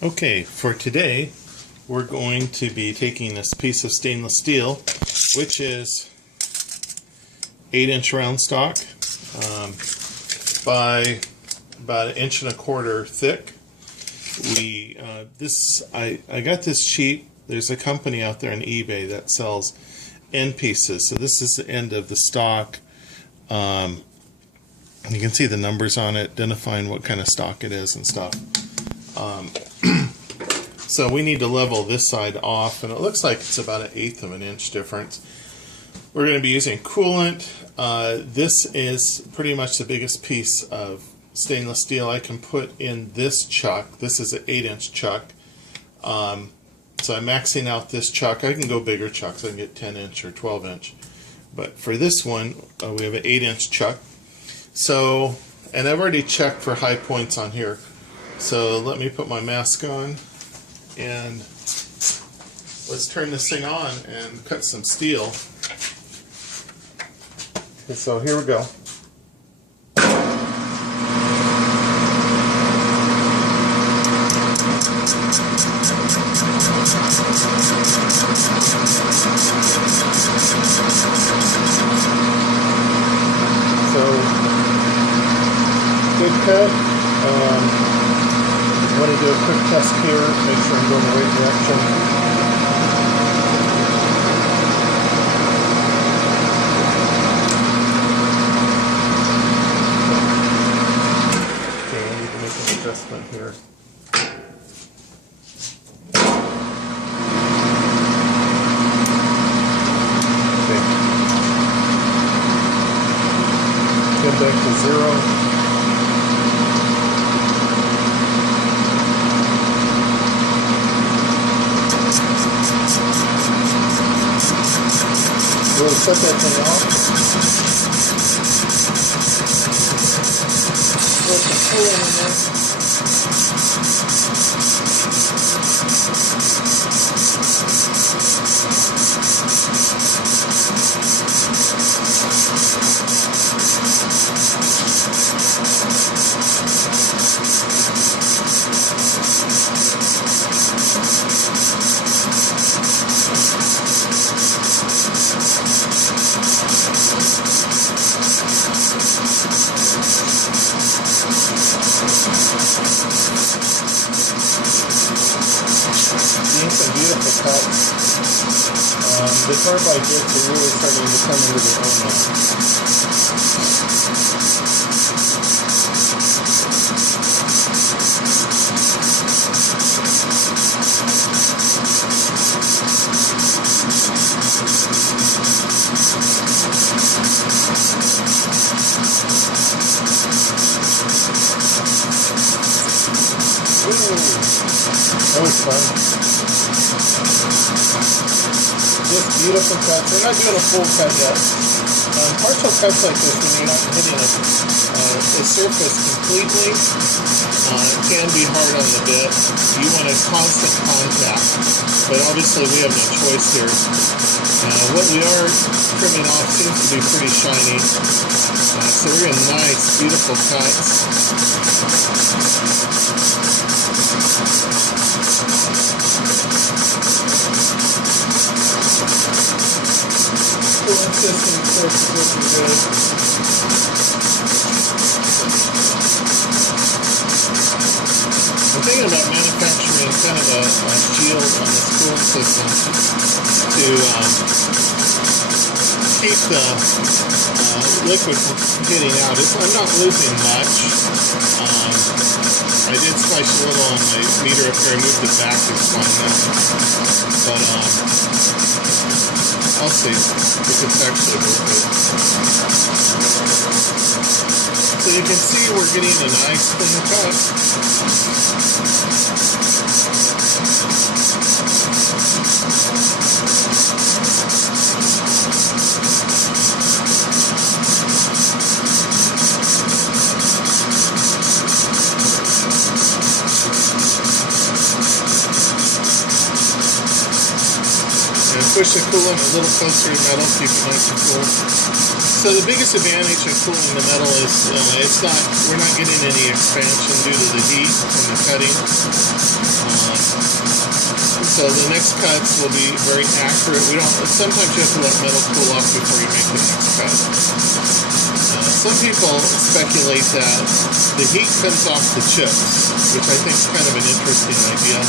Okay, for today we're going to be taking this piece of stainless steel, which is 8-inch round stock by about 1.25 inches thick. I got this cheap. There's a company out there on eBay that sells end pieces. So this is the end of the stock. You can see the numbers on it, identifying what kind of stock it is and stuff. So we need to level this side off, and it looks like it's about 1/8 of an inch difference. We're going to be using coolant. This is pretty much the biggest piece of stainless steel I can put in this chuck. This is an 8-inch chuck. So I'm maxing out this chuck. I can go bigger chucks. I can get 10-inch or 12-inch. But for this one, we have an 8-inch chuck. So, and I've already checked for high points on here. So let me put my mask on and let's turn this thing on and cut some steel. Okay, so here we go. So, good cut. I want to do a quick test here, make sure I'm going the right direction. Okay, I need to make an adjustment here. Okay. Get back to 0. We'll set that thing off. Put some coolant in there. Seeing some beautiful cuts. The carbide bits are really starting to come into their own now. That was fun. Just beautiful cuts. We're not doing a full cut yet. Partial cuts like this, when you're not hitting the surface completely, it can be hard on the bit. You want a constant contact, but obviously we have no choice here. What we are trimming off seems to be pretty shiny. So we're getting nice, beautiful cuts. Coolant system, of course, is looking good. I'm thinking about manufacturing kind of a shield on this coolant system to keep the liquid from getting out. I'm not losing much. I did splash a little on my meter up here. I moved it back, it's fine now. But I'll see if it's actually worth it. So you can see we're getting a nice clean cut. Push the coolant a little closer to metal, keep it nice and cool. So the biggest advantage of cooling the metal is we're not getting any expansion due to the heat from the cutting. So the next cuts will be very accurate. Sometimes you have to let metal cool off before you make the next cut. Some people speculate that the heat comes off the chips, which I think is kind of an interesting idea.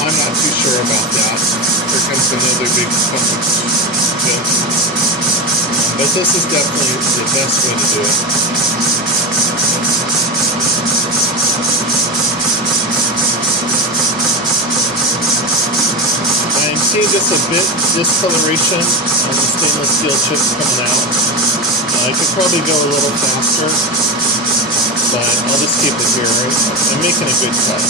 I'm not too sure about that. Here comes another big chunk of chips. But this is definitely the best way to do it. I'm seeing just a bit discoloration on the stainless steel chips coming out. I could probably go a little faster, but I'll just keep it here. I'm making a good cut.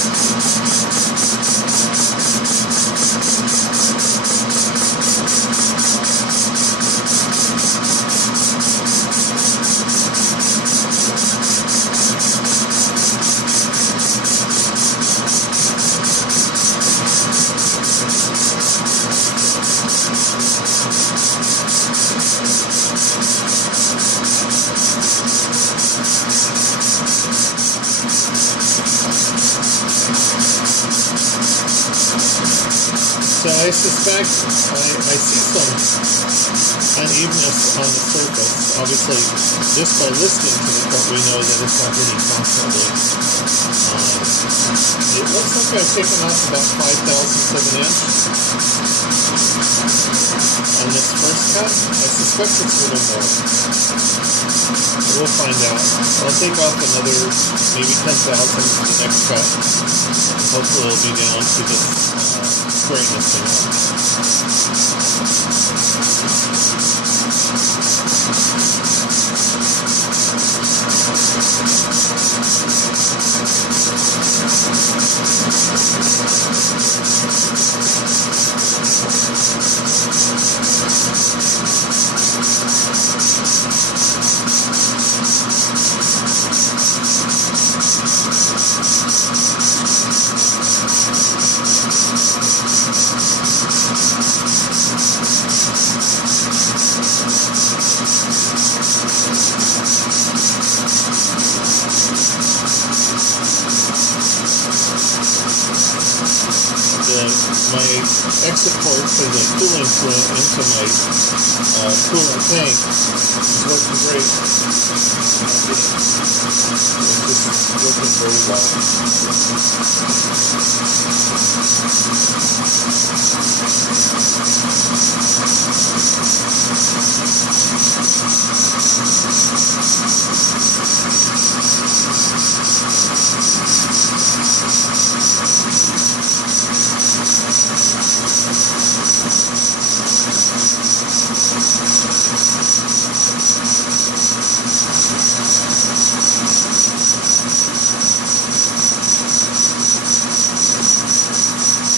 So I suspect, I see some unevenness on the surface. Obviously, just by listening to the cut, we know that it's not hitting constantly. It looks like I've taken off about 5/1000 of an inch on this first cut. I suspect it's a little more. We'll find out. I'll take off another maybe 10,000 for the next cut. Hopefully it'll be down to just spraying this thing out. My exit port for the cooling fluid into my coolant tank is working great. It's just working very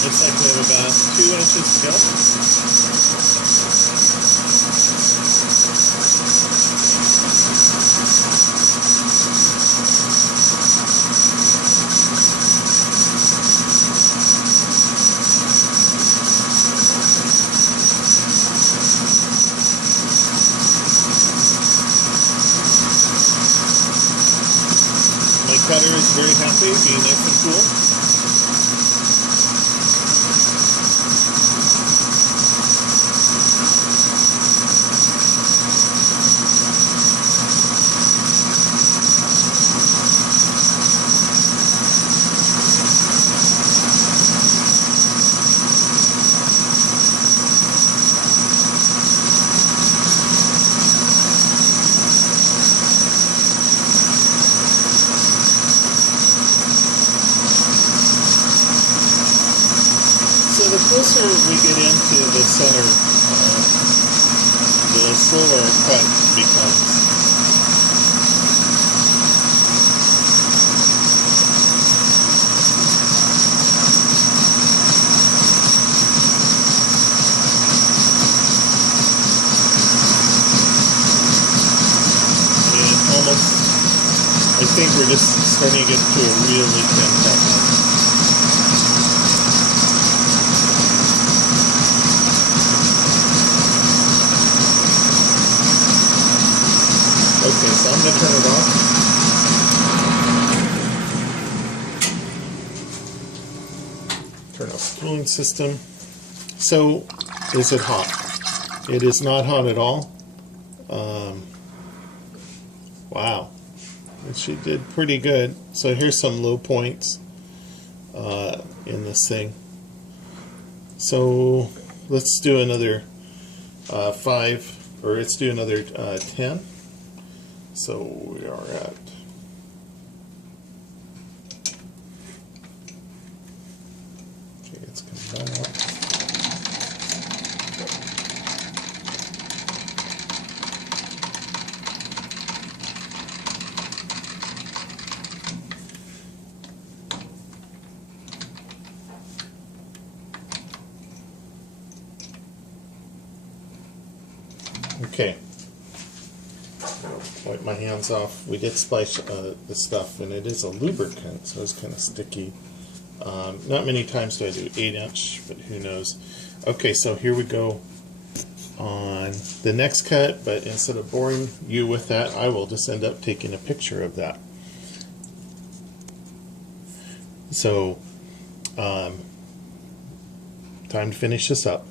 Looks like we have about 2 inches to go. My cutter is very happy, being nice and cool. So the closer we get into the center, the slower a cut becomes. And almost, I think we're just starting to get to a really thin cut now. Okay, so I'm going to turn it off. Turn off the cooling system. So, is it hot? It is not hot at all. Wow. She did pretty good. So here's some low points in this thing. So let's do another 5, or let's do another 10. So we are at it's coming down. Okay, wipe my hands off. We did splice the stuff, and it is a lubricant, so it's kind of sticky. Not many times do I do 8-inch, but who knows. Okay, so here we go on the next cut, but instead of boring you with that, I will just end up taking a picture of that. So, time to finish this up.